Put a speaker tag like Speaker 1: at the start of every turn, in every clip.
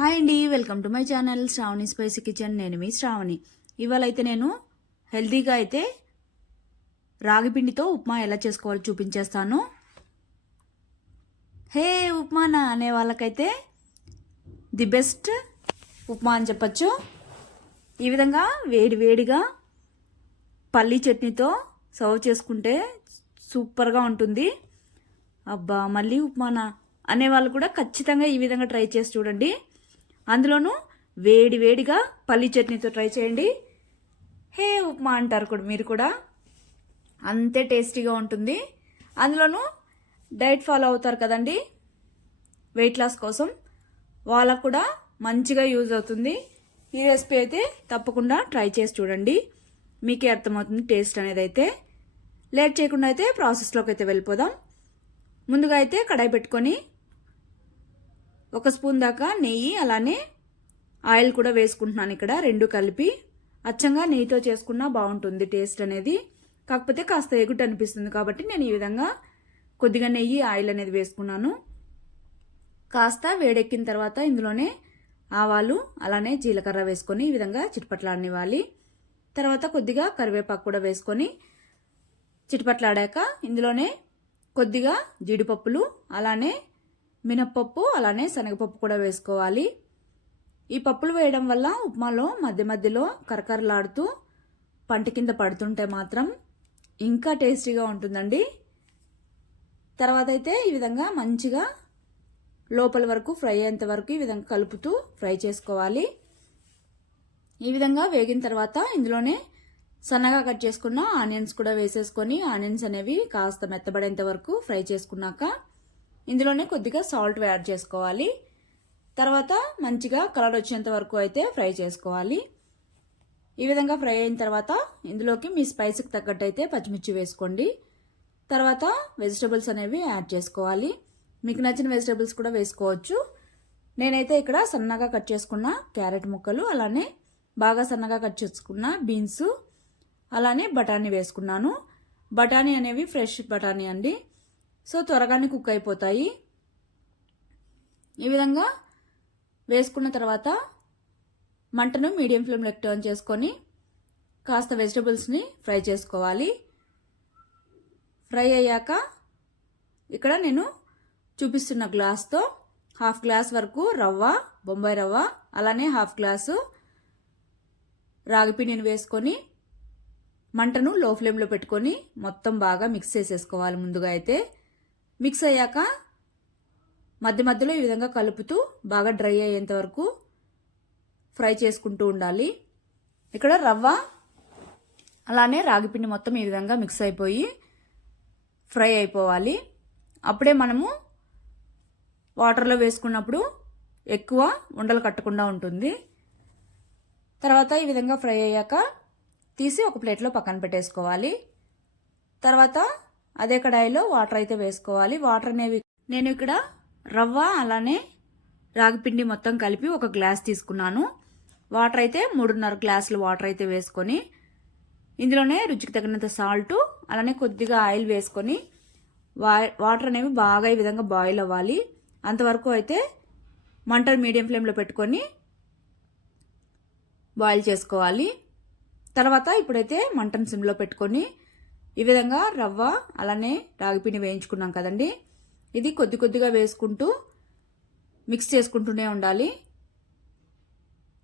Speaker 1: Hi అండి welcome to my channel Shravani spicy kitchen. నేను మీ శ్రావణి. ఇవాళ అయితే నేను హెల్తీగా అయితే రాగిపిండితో ఉప్మా ఎలా చేసుకోవాలో చూపించేస్తాను. హే ఉప్మానా అనే వాళ్ళకైతే ది బెస్ట్ ఉప్మా అని చెప్పచ్చు. ఈ విధంగా వేడి వేడిగా పల్లీ చట్నీతో సర్వ్ చేసుకుంటే సూపర్గా ఉంటుంది. అబ్బా మళ్ళీ ఉప్మానా అనే వాళ్ళు కూడా ఖచ్చితంగా ఈ విధంగా ట్రై చేసి చూడండి. అందులోనూ వేడి వేడిగా పల్లీ చట్నీతో ట్రై చేయండి. హే ఉప్మా అంటారు కూడా మీరు కూడా. అంతే టేస్టీగా ఉంటుంది. అందులోనూ డైట్ ఫాలో అవుతారు కదండి. వెయిట్ లాస్ కోసం వాళ్ళకు కూడా మంచిగా యూజ్ అవుతుంది. ఈ రెసిపీ అయితే తప్పకుండా ట్రై చేసి చూడండి. మీకే అర్థమవుతుంది టేస్ట్ అనేది అయితే. లేట్ చేయకుండా అయితే ప్రాసెస్లోకి అయితే వెళ్ళిపోదాం. ముందుగా అయితే కడాయి పెట్టుకొని ఒక స్పూన్ దాకా నెయ్యి అలానే ఆయిల్ కూడా వేసుకుంటున్నాను ఇక్కడ రెండు కలిపి. అచ్చంగా నెయ్యితో చేసుకున్నా బాగుంటుంది టేస్ట్ అనేది. కాకపోతే కాస్త ఎగుట అనిపిస్తుంది కాబట్టి నేను ఈ విధంగా కొద్దిగా నెయ్యి ఆయిల్ అనేది వేసుకున్నాను. కాస్త వేడెక్కిన తర్వాత ఇందులోనే ఆవాలు అలానే జీలకర్ర వేసుకొని ఈ విధంగా చిట్పట్లాడనివ్వాలి. తర్వాత కొద్దిగా కరివేపాకు కూడా వేసుకొని చిట్పట్లాడాక ఇందులోనే కొద్దిగా జీడిపప్పులు అలానే మినప్పప్పు అలానే శనగపప్పు కూడా వేసుకోవాలి. ఈ పప్పులు వేయడం వల్ల ఉప్మాలో మధ్య మధ్యలో కరకరలాడుతూ పంట కింద పడుతుంటే మాత్రం ఇంకా టేస్టీగా ఉంటుందండి. తర్వాత అయితే ఈ విధంగా మంచిగా లోపల వరకు ఫ్రై అయ్యేంత వరకు ఈ విధంగా కలుపుతూ ఫ్రై చేసుకోవాలి. ఈ విధంగా వేగిన తర్వాత ఇందులోనే సన్నగా కట్ చేసుకున్న ఆనియన్స్ కూడా వేసేసుకొని ఆనియన్స్ అనేవి కాస్త మెత్తబడేంత వరకు ఫ్రై చేసుకున్నాక ఇందులోనే కొద్దిగా సాల్ట్ యాడ్ చేసుకోవాలి. తర్వాత మంచిగా కలర్ వచ్చేంత వరకు అయితే ఫ్రై చేసుకోవాలి. ఈ విధంగా ఫ్రై అయిన తర్వాత ఇందులోకి మీ స్పైస్కి తగ్గట్టు అయితే పచ్చిమిర్చి వేసుకోండి. తర్వాత వెజిటబుల్స్ అనేవి యాడ్ చేసుకోవాలి. మీకు నచ్చిన వెజిటబుల్స్ కూడా వేసుకోవచ్చు. నేనైతే ఇక్కడ సన్నగా కట్ చేసుకున్న క్యారెట్ ముక్కలు అలానే బాగా సన్నగా కట్ చేసుకున్న బీన్స్ అలానే బఠానీ వేసుకున్నాను. బఠానీ అనేవి ఫ్రెష్ బఠానీ అండి. సో త్వరగానే కుక్ అయిపోతాయి. ఈ విధంగా వేసుకున్న తర్వాత మంటను మీడియం ఫ్లేమ్లో టర్న్ చేసుకొని కాస్త వెజిటబుల్స్ని ఫ్రై చేసుకోవాలి. ఫ్రై అయ్యాక ఇక్కడ నేను చూపిస్తున్న గ్లాస్తో హాఫ్ గ్లాస్ వరకు రవ్వ బొంబాయి రవ్వ అలానే హాఫ్ గ్లాసు రాగిపిండిని వేసుకొని మంటను లో ఫ్లేమ్లో పెట్టుకొని మొత్తం బాగా మిక్స్ చేసేసుకోవాలి ముందుగా అయితే. మిక్స్ అయ్యాక మధ్య మధ్యలో ఈ విధంగా కలుపుతూ బాగా డ్రై అయ్యేంత వరకు ఫ్రై చేసుకుంటూ ఉండాలి. ఇక్కడ రవ్వ అలానే రాగిపిండి మొత్తం ఈ విధంగా మిక్స్ అయిపోయి ఫ్రై అయిపోవాలి. అప్పుడే మనము వాటర్లో వేసుకున్నప్పుడు ఎక్కువ ఉండలు కట్టకుండా ఉంటుంది. తర్వాత ఈ విధంగా ఫ్రై అయ్యాక తీసి ఒక ప్లేట్లో పక్కన పెట్టేసుకోవాలి. తర్వాత అదే కడాయిలో వాటర్ అయితే వేసుకోవాలి. వాటర్ అనేవి నేను ఇక్కడ రవ్వ అలానే రాగిపిండి మొత్తం కలిపి ఒక గ్లాస్ తీసుకున్నాను. వాటర్ అయితే మూడున్నర గ్లాసులు వాటర్ అయితే వేసుకొని ఇందులోనే రుచికి తగినంత సాల్ట్ అలానే కొద్దిగా ఆయిల్ వేసుకొని వా వాటర్ అనేవి బాగా ఈ విధంగా బాయిల్ అవ్వాలి. అంతవరకు అయితే మంటను మీడియం ఫ్లేమ్లో పెట్టుకొని బాయిల్ చేసుకోవాలి. తర్వాత ఇప్పుడైతే మంటను సిమ్లో పెట్టుకొని ఈ విధంగా రవ్వ అలానే రాగిపిండి వేయించుకున్నాం కదండి. ఇది కొద్ది కొద్దిగా వేసుకుంటూ మిక్స్ చేసుకుంటూనే ఉండాలి.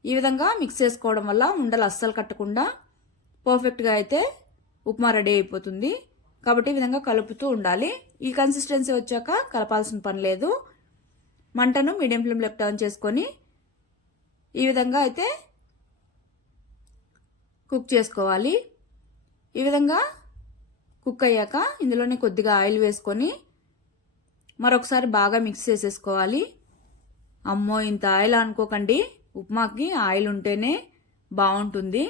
Speaker 1: ఈ విధంగా మిక్స్ చేసుకోవడం వల్ల ఉండలు అస్సలు కట్టకుండా పర్ఫెక్ట్గా అయితే ఉప్మా రెడీ అయిపోతుంది. కాబట్టి ఈ విధంగా కలుపుతూ ఉండాలి. ఈ కన్సిస్టెన్సీ వచ్చాక కలపాల్సిన పని లేదు. మంటను మీడియం లెఫ్ట్ టర్న్ చేసుకొని ఈ విధంగా అయితే కుక్ చేసుకోవాలి. ఈ విధంగా కుక్ అయ్యాక ఇందులోనే కొద్దిగా ఆయిల్ వేసుకొని మరొకసారి బాగా మిక్స్ చేసేసుకోవాలి. అమ్మో ఇంత ఆయిల్ అనుకోకండి. ఉప్మాకి ఆయిల్ ఉంటేనే బాగుంటుంది.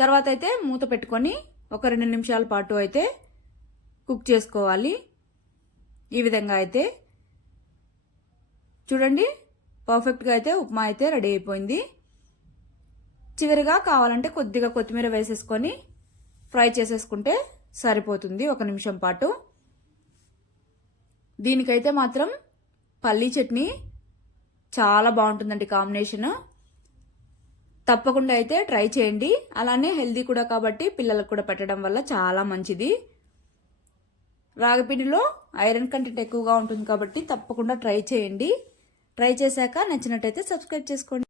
Speaker 1: తర్వాత అయితే మూత పెట్టుకొని ఒక రెండు నిమిషాల పాటు అయితే కుక్ చేసుకోవాలి. ఈ విధంగా అయితే చూడండి పర్ఫెక్ట్గా అయితే ఉప్మా అయితే రెడీ అయిపోయింది. చివరిగా కావాలంటే కొద్దిగా కొత్తిమీర వేసేసుకొని ఫ్రై చేసేసుకుంటే సరిపోతుంది ఒక నిమిషం పాటు. దీనికైతే మాత్రం పల్లీ చట్నీ చాలా బాగుంటుందండి కాంబినేషన్. తప్పకుండా అయితే ట్రై చేయండి. అలానే హెల్దీ కూడా కాబట్టి పిల్లలకు కూడా పెట్టడం వల్ల చాలా మంచిది. రాగిపిండిలో ఐరన్ కంటెంట్ ఎక్కువగా ఉంటుంది కాబట్టి తప్పకుండా ట్రై చేయండి. ట్రై చేశాక నచ్చినట్టయితే సబ్స్క్రైబ్ చేసుకోండి.